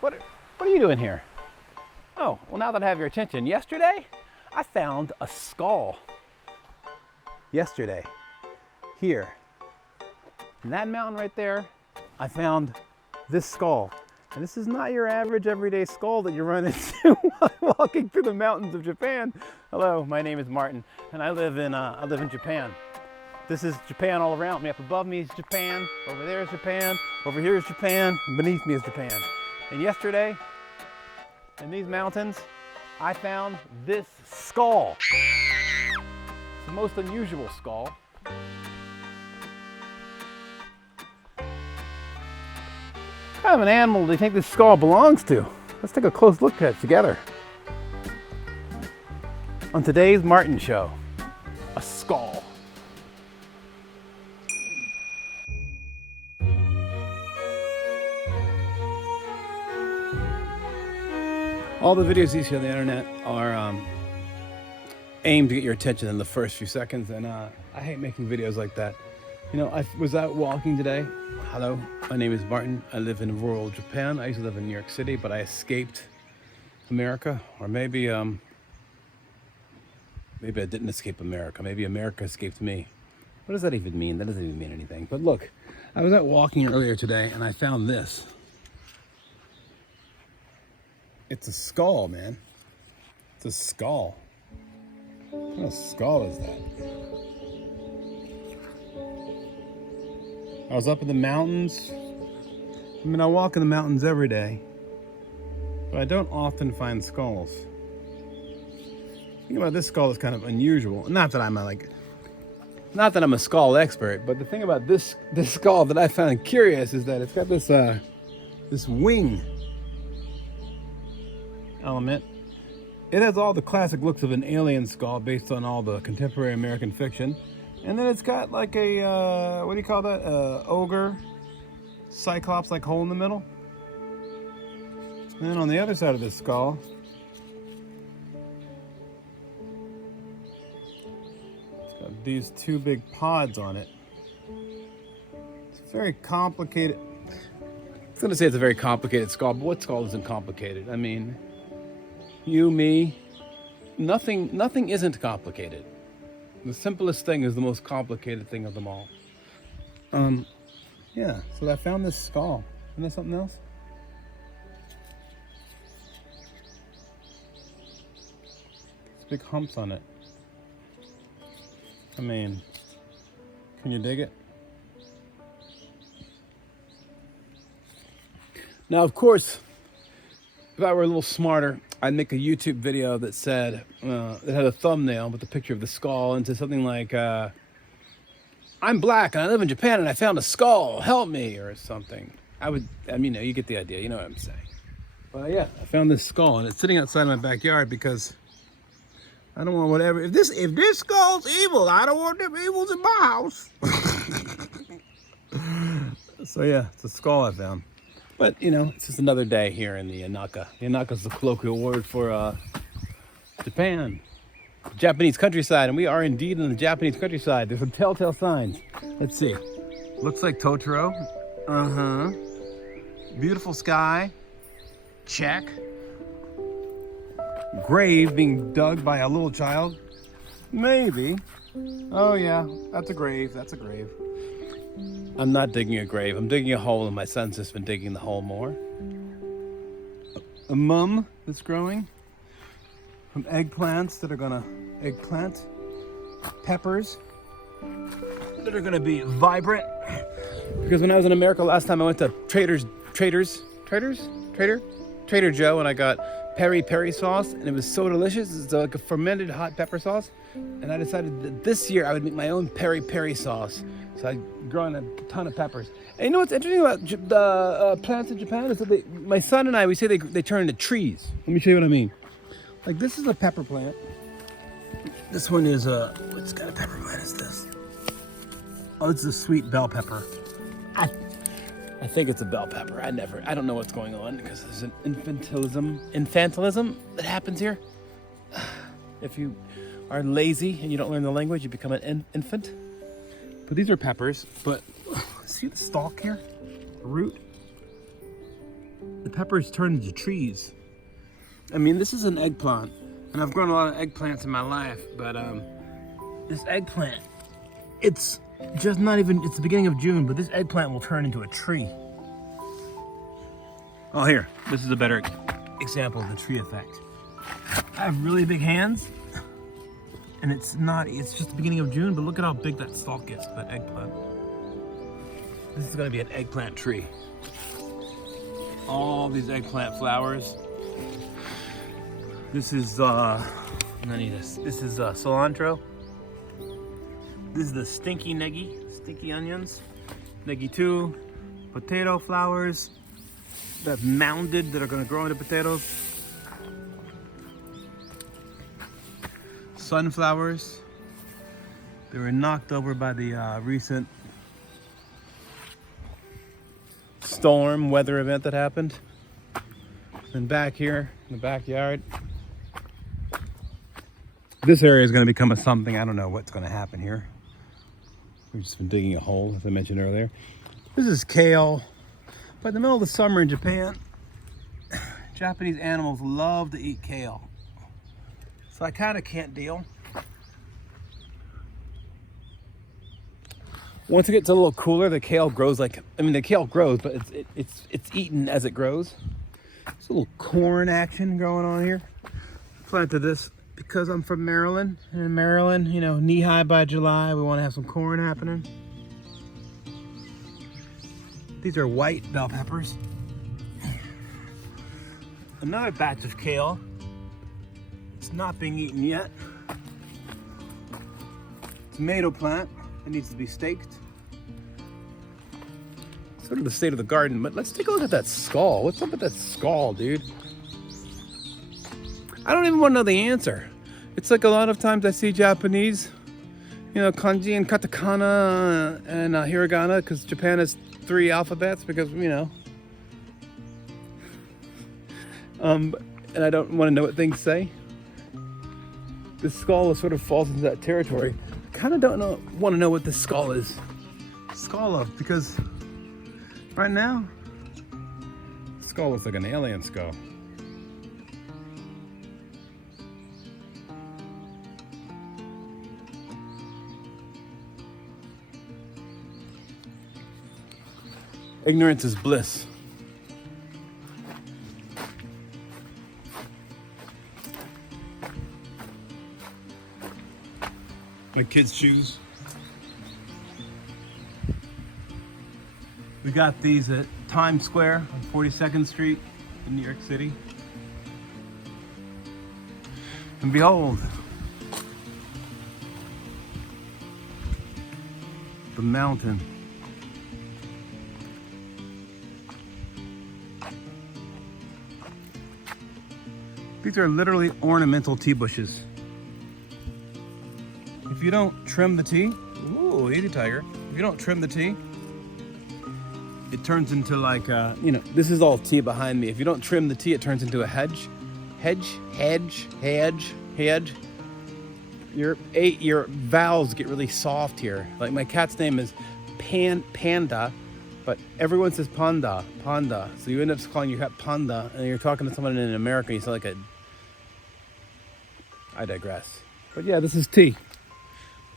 What are you doing here? Oh, well, now that I have your attention, yesterday I found a skull. Yesterday, here, in that mountain right there, I found this skull. And this is not your average everyday skull that you run into while walking through the mountains of Japan. Hello, my name is Martin, and I live in Japan. This is Japan all around me. Up above me is Japan, over there is Japan, over here is Japan, and beneath me is Japan. And yesterday, in these mountains, I found this skull. It's the most unusual skull. What kind of an animal do you think this skull belongs to? Let's take a close look at it together. On today's Martin Show, a skull. All the videos you see on the internet are aimed to get your attention in the first few seconds, and I hate making videos like that. You know, I was out walking today. Hello, my name is Martin. I live in rural Japan. I used to live in New York City, but I escaped America, or maybe I didn't escape America. Maybe America escaped me. What does that even mean? That doesn't even mean anything. But look, I was out walking earlier today, and I found this. It's a skull, man. It's a skull. What kind of skull is that? I was up in the mountains. I mean, I walk in the mountains every day, but I don't often find skulls. The thing about this skull is kind of unusual. Not that I'm a skull expert, but the thing about this skull that I found curious is that it's got this wing element. It has all the classic looks of an alien skull based on all the contemporary American fiction. And then it's got like a, what do you call that? Ogre, cyclops like hole in the middle. And then on the other side of this skull, it's got these two big pods on it. It's very complicated. I was going to say it's a very complicated skull, but what skull isn't complicated? I mean, you, me, nothing isn't complicated. The simplest thing is the most complicated thing of them all. Yeah, so I found this skull. Isn't that something else? There's big humps on it. I mean, can you dig it? Now, of course, if I were a little smarter, I'd make a YouTube video that said, that had a thumbnail with a picture of the skull and said something like, I'm black and I live in Japan and I found a skull, help me, or something. You get the idea, you know what I'm saying. But yeah, I found this skull and it's sitting outside my backyard because I don't want whatever, if this skull's evil, I don't want them evils in my house. So yeah, it's a skull I found. But, you know, it's just another day here in the Inaka. The Inaka is the colloquial word for Japan, Japanese countryside, and we are indeed in the Japanese countryside. There's some telltale signs. Let's see. Looks like Totoro. Beautiful sky. Check. Grave being dug by a little child. Maybe. Oh yeah, that's a grave. That's a grave. I'm not digging a grave. I'm digging a hole, and my son's just been digging the hole more. A mum that's growing from eggplants that are gonna eggplant, peppers that are gonna be vibrant. Because when I was in America last time, I went to Trader Joe, and I got peri sauce, and it was so delicious. It's like a fermented hot pepper sauce, and I decided that this year I would make my own peri sauce. So I've grown a ton of peppers. And you know what's interesting about the plants in Japan is that my son and I, we say they turn into trees. Let me show you what I mean. Like this is a pepper plant. This one is what kind of pepper plant is this? Oh, it's a sweet bell pepper. I think it's a bell pepper. I don't know what's going on because there's an infantilism that happens here. If you are lazy and you don't learn the language, you become an infant. But these are peppers, but see the stalk here? The root? the peppers turn into trees. I mean, this is an eggplant, and I've grown a lot of eggplants in my life, but this eggplant, it's just not even, it's the beginning of June, but this eggplant will turn into a tree. Oh, here, this is a better example of the tree effect. I have really big hands, and it's just the beginning of June, but look at how big that stalk is, that eggplant. This is gonna be an eggplant tree. All these eggplant flowers. This is, this is cilantro. This is the stinky onions. Negi 2, potato flowers that mounded that are gonna grow into potatoes. Sunflowers. They were knocked over by the recent storm weather event that happened. And back here in the backyard, this area is going to become a something. I don't know what's going to happen here. We've just been digging a hole, as I mentioned earlier. This is kale. But in the middle of the summer in Japan, Japanese animals love to eat kale. So I kind of can't deal. Once it gets a little cooler, the kale grows like, the kale grows, but it's eaten as it grows. There's a little corn action going on here. Planted this because I'm from Maryland. And in Maryland, you know, knee high by July, we want to have some corn happening. These are white bell peppers. Another batch of kale. It's not being eaten yet. Tomato plant. It needs to be staked. Sort of the state of the garden, but let's take a look at that skull. What's up with that skull, dude? I don't even want to know the answer. It's like a lot of times I see Japanese, you know, kanji and katakana and hiragana, because Japan has 3 alphabets, because, you know. And I don't want to know what things say. This skull sort of falls into that territory. Kind of want to know what this skull is. Skull of, because right now, the skull looks like an alien skull. Ignorance is bliss. The kids' shoes. We got these at Times Square on 42nd Street in New York City. And behold, the mountain. These are literally ornamental tea bushes. If you don't trim the tea, ooh, easy tiger. If you don't trim the tea, it turns into like, you know, this is all tea behind me. If you don't trim the tea, it turns into a hedge. Your vowels get really soft here. Like my cat's name is Panda, but everyone says Panda. So you end up calling your cat Panda, and you're talking to someone in America, you sound like a... I digress. But yeah, this is tea.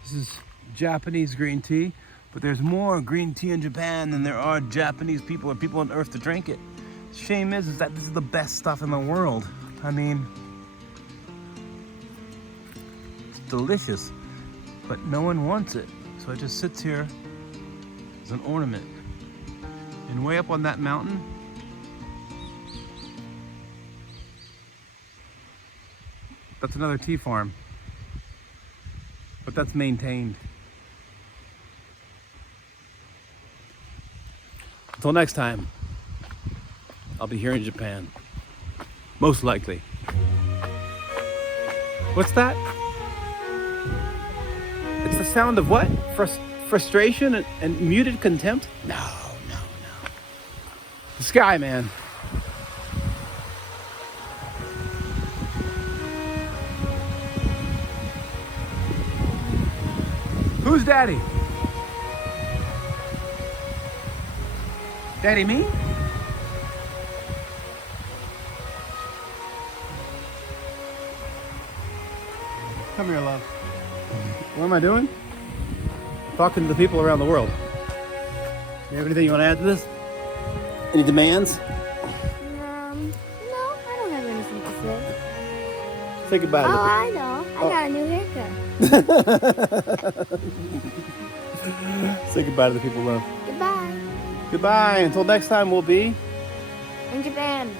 This is Japanese green tea, but there's more green tea in Japan than there are Japanese people or people on earth to drink it. The shame is that this is the best stuff in the world. I mean, it's delicious, but no one wants it. So it just sits here as an ornament. And way up on that mountain, that's another tea farm. But that's maintained. Until next time, I'll be here in Japan. Most likely. What's that? It's the sound of what? Frustration and muted contempt? No. The sky, man. Who's daddy? Daddy me? Come here, love. What am I doing? Talking to the people around the world. You have anything you want to add to this? Any demands? No, I don't have anything to say. Say goodbye. Oh, I know. I got a new haircut. Say goodbye to the people, love. Goodbye. Goodbye. Until next time, we'll be In Japan.